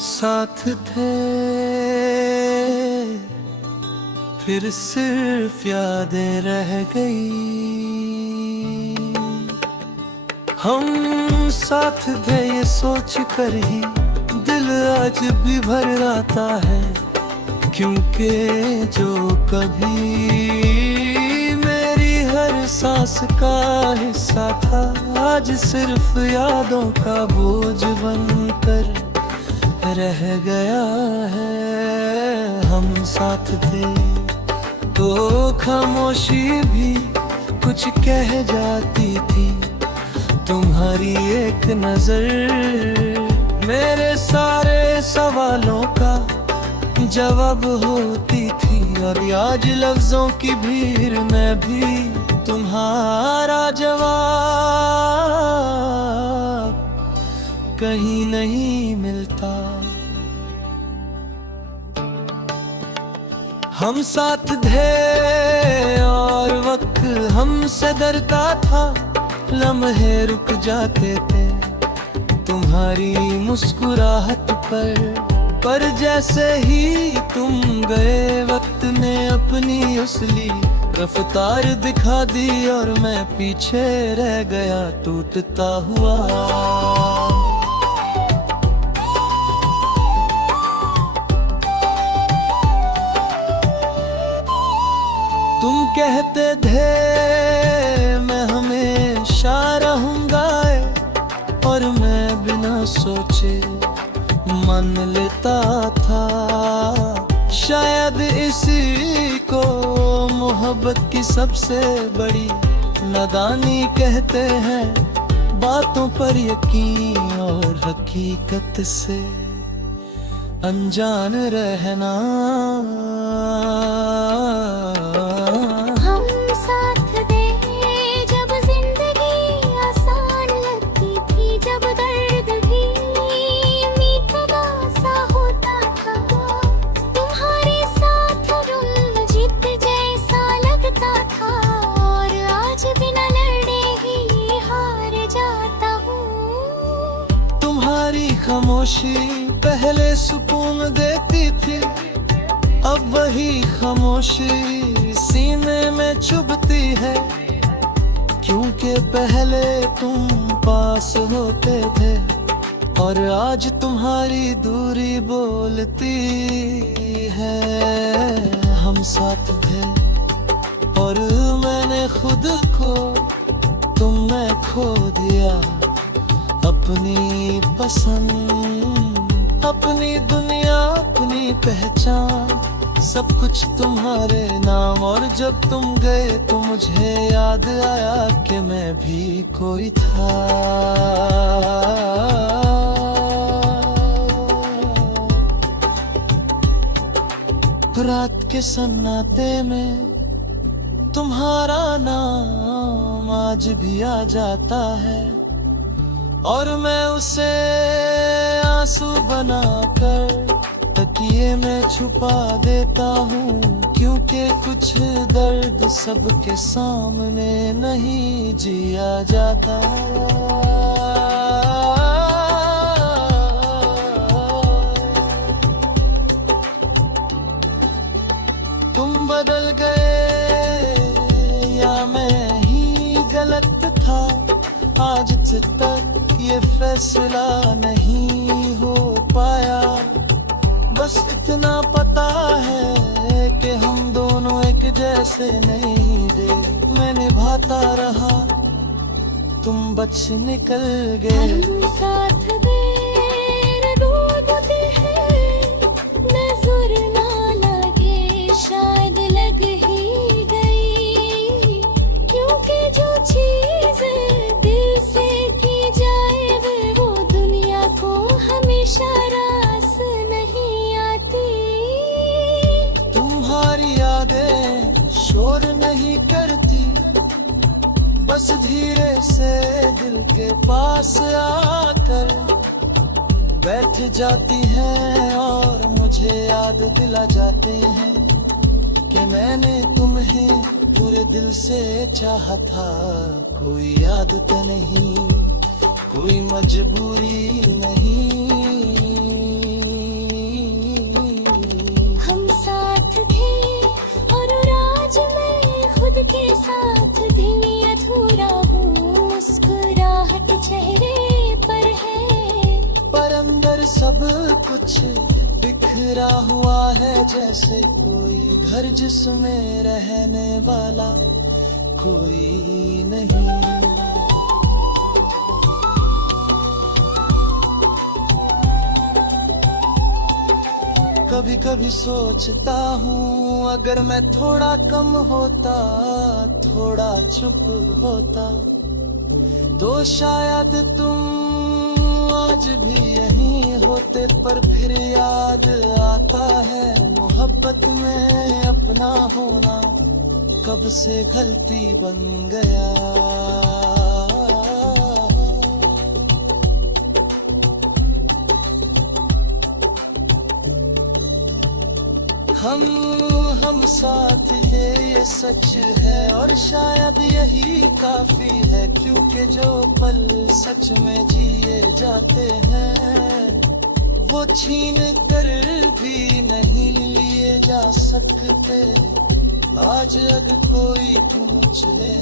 साथ थे फिर सिर्फ यादें रह गई। हम साथ थे ये सोच कर ही दिल आज भी भर आता है, क्योंकि जो कभी मेरी हर सांस का हिस्सा था आज सिर्फ यादों का बोझ बनकर रह गया है। हम साथ थे तो खामोशी भी कुछ कह जाती थी, तुम्हारी एक नजर मेरे सारे सवालों का जवाब होती थी। और आज लफ्जों की भीड़ में भी तुम्हारा जवाब कहीं नहीं मिलता। हम साथ थे और वक्त हमसे डरता था, लम्हे रुक जाते थे तुम्हारी मुस्कुराहट पर जैसे ही तुम गए वक्त ने अपनी असली रफ्तार दिखा दी और मैं पीछे रह गया टूटता हुआ। तुम कहते थे मैं हमेशा रहूंगा, और मैं बिना सोचे मान लेता था। शायद इसी को मोहब्बत की सबसे बड़ी नादानी कहते हैं, बातों पर यकीन और हकीकत से अनजान रहना। खामोशी पहले सुकून देती थी, अब वही खामोशी सीने में चुभती है, क्योंकि पहले तुम पास होते थे और आज तुम्हारी दूरी बोलती है। हम साथ थे और मैंने खुद को तुम में खो दिया, अपनी पसंद, अपनी दुनिया, अपनी पहचान, सब कुछ तुम्हारे नाम। और जब तुम गए तो मुझे याद आया कि मैं भी कोई था। रात के सन्नाटे में तुम्हारा नाम आज भी आ जाता है, और मैं उसे आंसू बनाकर तकिए में छुपा देता हूँ, क्योंकि कुछ दर्द सबके सामने नहीं जिया जाता। तुम बदल गए या मैं ही गलत था, आज तक ये फैसला नहीं हो पाया। बस इतना पता है कि हम दोनों एक जैसे नहीं थे। मैं निभाता रहा, तुम बच निकल गए। हम साथ देर डूबते हैं, नजर ना लगे शायद लग ही गई, क्योंकि जो चीज़ें दिल से की जाए वो दुनिया को हमेशा रास नहीं आती। तुम्हारी यादें शोर नहीं करती, बस धीरे से दिल के पास आकर बैठ जाती हैं और मुझे याद दिला जाते हैं कि मैंने तुम्हें पूरे दिल से चाहा था, कोई आदत नहीं, कोई मजबूरी नहीं। हम साथ थे और राज में खुद के साथ भी अधूरा हूँ, मुस्कुराहट चेहरे पर है, पर अंदर सब कुछ बिखरा हुआ है, जैसे कोई घर जिसमें रहने वाला कोई नहीं। कभी कभी सोचता हूँ अगर मैं थोड़ा कम होता, थोड़ा चुप होता, तो शायद तुम आज भी यहीं होते। पर फिर याद आता है मोहब्बत में अपना होना कब से गलती बन गया। हम साथ ये सच है और शायद यही काफी है, क्योंकि जो पल सच में जिए जाते हैं वो छीन कर भी नहीं लिए जा सकते। आज अगर कोई पूछ ले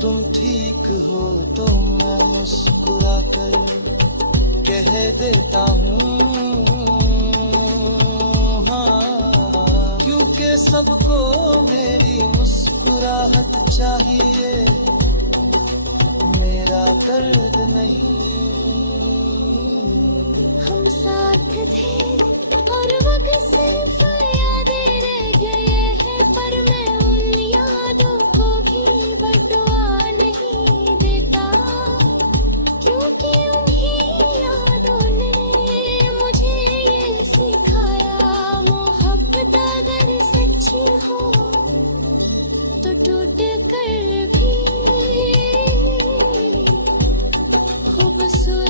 तुम ठीक हो तो मैं मुस्कुरा कर कह देता हूँ हाँ, क्योंकि सबको मेरी मुस्कुराहट चाहिए, मेरा दर्द नहीं। हम साथ थे और वक्त सिर्फ यादें रह गए हैं, पर मैं उन यादों को भी बटुआ नहीं देता, क्योंकि उन्हीं यादों ने मुझे ये सिखाया, मोहब्बत अगर सच्ची हो तो टूट कर भी खूबसूरत